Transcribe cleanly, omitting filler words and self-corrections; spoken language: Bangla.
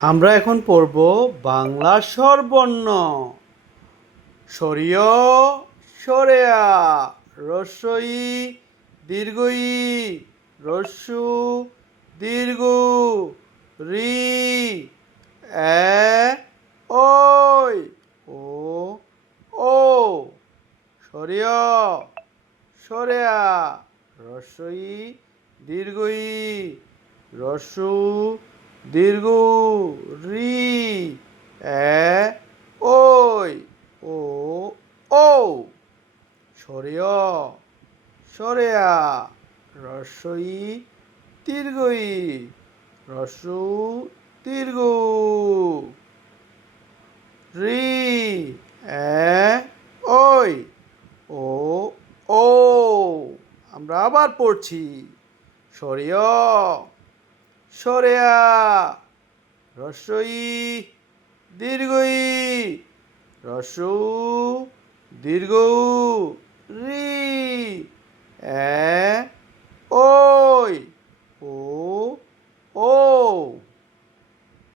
আমরা এখন পড়ব বাংলা স্বরবর্ণ। সরিয় সরেয়া রস্বই দীর্ঘই রস্যু দীর্ঘ রি এ ওই ও ও সরিয় সরেয়া রস্বই দীর্ঘই রস্যু দীর্ঘ রি এ ওই ও ও সরেয় সরেয়া রস্বই দীর্ঘই রস্যু দীর্ঘ রি এ ওই ও ও আমরা আবার পড়ছি সরেয় সরেয়া রস্বই দীর্ঘই রস্যু দীর্ঘ